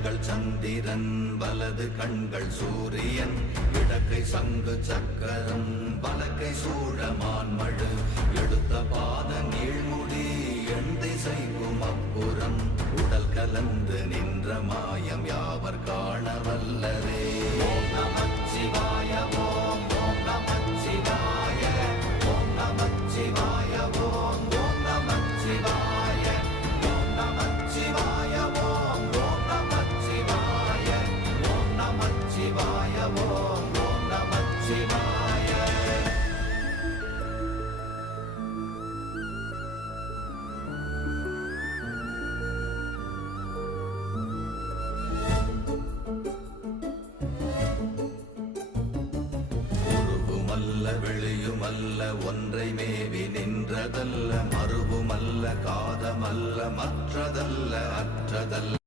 கண்கள் சந்திரன் வலது கண்கள் சூரியன் இடக்கை சங்கு சக்கரம் வலக்கை சூழமான்மழு எடுத்த பாத நீழ்முடி எண் திசைக்கும் அப்புறம் உடல் கலந்து நின்ற மாயம் யாவர் காண வல்லரே. ஓம் நமச்சிவாய ஓம் ஓம் நமச்சிவாய ஓம் நமச்சிவாய ஓம் ஓம் நமச்சிவாய ஓம் நமச்சிவாய ஓம் ஓம் நமச்சிவாய ஓம் நமச்சிவாய ஓம் ஓம் நமச்சிவாய. வெளியுமல்ல ஒன்றை மேவி நின்றதல்ல மறுவுமல்ல காதமல்ல மற்றதல்ல அற்றதல்ல